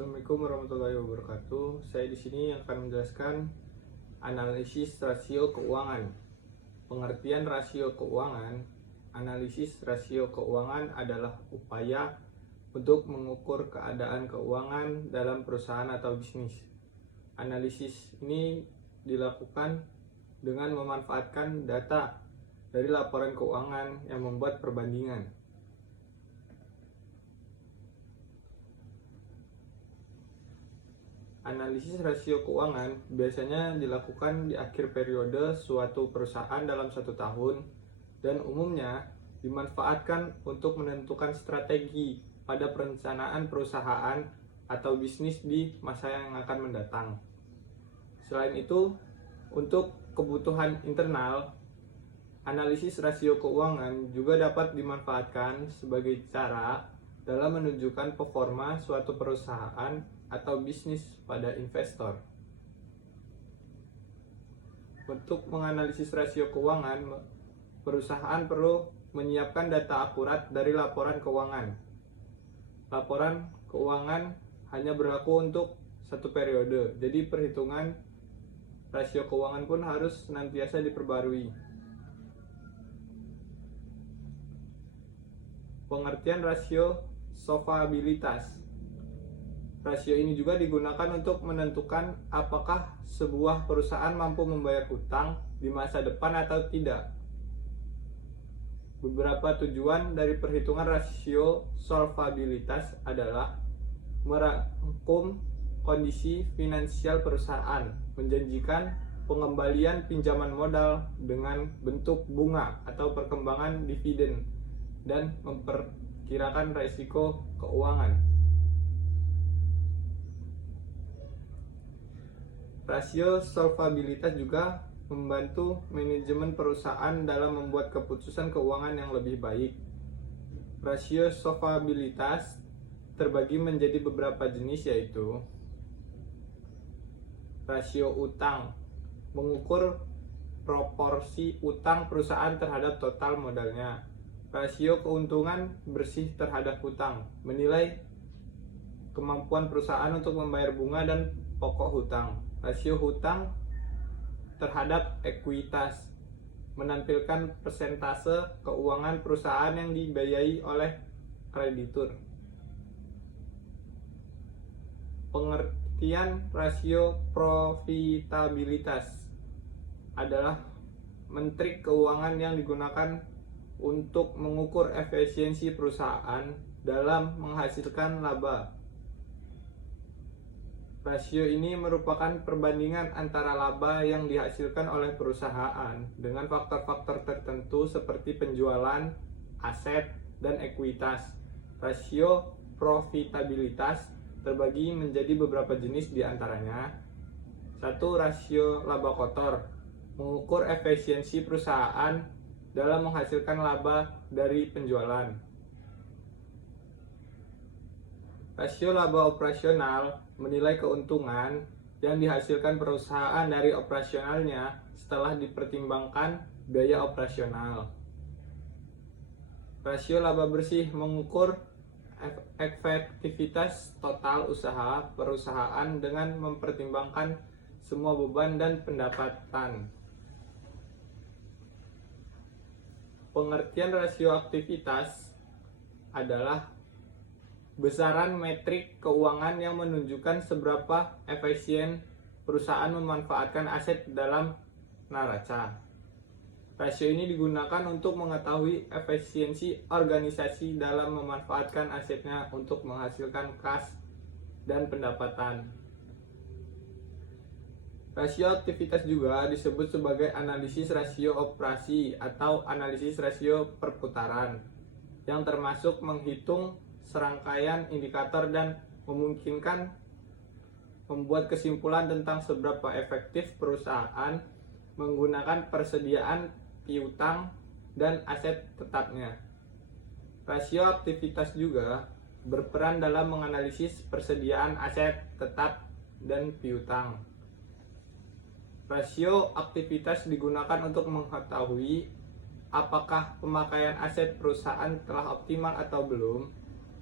Assalamualaikum warahmatullahi wabarakatuh. Saya di sini akan menjelaskan analisis rasio keuangan. Pengertian rasio keuangan. Analisis rasio keuangan adalah upaya untuk mengukur keadaan keuangan dalam perusahaan atau bisnis. Analisis ini dilakukan dengan memanfaatkan data dari laporan keuangan yang membuat perbandingan. Analisis rasio keuangan biasanya dilakukan di akhir periode suatu perusahaan dalam satu tahun dan umumnya dimanfaatkan untuk menentukan strategi pada perencanaan perusahaan atau bisnis di masa yang akan mendatang. Selain itu, untuk kebutuhan internal, analisis rasio keuangan juga dapat dimanfaatkan sebagai cara dalam menunjukkan performa suatu perusahaan atau bisnis pada investor. Untuk menganalisis rasio keuangan, perusahaan perlu menyiapkan data akurat dari laporan keuangan. Laporan keuangan hanya berlaku untuk satu periode, jadi perhitungan rasio keuangan pun harus senantiasa diperbarui. Pengertian rasio solvabilitas. Rasio ini juga digunakan untuk menentukan apakah sebuah perusahaan mampu membayar hutang di masa depan atau tidak. Beberapa tujuan dari perhitungan rasio solvabilitas adalah merangkum kondisi finansial perusahaan, menjanjikan pengembalian pinjaman modal dengan bentuk bunga atau perkembangan dividen, dan memperkirakan risiko keuangan. Rasio solvabilitas juga membantu manajemen perusahaan dalam membuat keputusan keuangan yang lebih baik. Rasio solvabilitas terbagi menjadi beberapa jenis, yaitu rasio utang, mengukur proporsi utang perusahaan terhadap total modalnya. Rasio keuntungan bersih terhadap hutang, menilai kemampuan perusahaan untuk membayar bunga dan pokok hutang. Rasio hutang terhadap ekuitas, menampilkan persentase keuangan perusahaan yang dibiayai oleh kreditur. Pengertian rasio profitabilitas adalah metrik keuangan yang digunakan untuk mengukur efisiensi perusahaan dalam menghasilkan laba. Rasio ini merupakan perbandingan antara laba yang dihasilkan oleh perusahaan dengan faktor-faktor tertentu seperti penjualan, aset, dan ekuitas. Rasio profitabilitas terbagi menjadi beberapa jenis, di antaranya: 1. Rasio laba kotor, mengukur efisiensi perusahaan dalam menghasilkan laba dari penjualan. Rasio laba operasional menilai keuntungan yang dihasilkan perusahaan dari operasionalnya setelah dipertimbangkan biaya operasional. Rasio laba bersih mengukur efektivitas total usaha perusahaan dengan mempertimbangkan semua beban dan pendapatan. Pengertian rasio aktivitas adalah besaran metrik keuangan yang menunjukkan seberapa efisien perusahaan memanfaatkan aset dalam neraca. Rasio ini digunakan untuk mengetahui efisiensi organisasi dalam memanfaatkan asetnya untuk menghasilkan kas dan pendapatan. Rasio aktivitas juga disebut sebagai analisis rasio operasi atau analisis rasio perputaran, yang termasuk menghitung serangkaian indikator dan memungkinkan membuat kesimpulan tentang seberapa efektif perusahaan menggunakan persediaan piutang dan aset tetapnya. Rasio aktivitas juga berperan dalam menganalisis persediaan aset tetap dan piutang. Rasio aktivitas digunakan untuk mengetahui apakah pemakaian aset perusahaan telah optimal atau belum.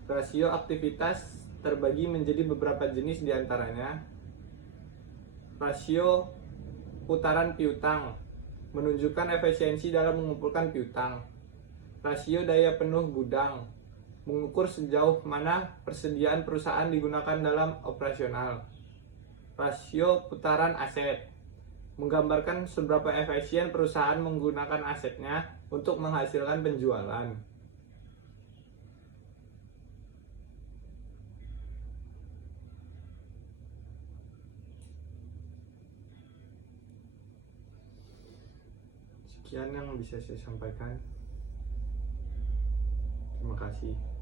Rasio aktivitas terbagi menjadi beberapa jenis, diantaranya rasio putaran piutang menunjukkan efisiensi dalam mengumpulkan piutang. Rasio daya penuh gudang mengukur sejauh mana persediaan perusahaan digunakan dalam operasional. Rasio putaran aset menggambarkan seberapa efisien perusahaan menggunakan asetnya untuk menghasilkan penjualan. Sekian yang bisa saya sampaikan. Terima kasih.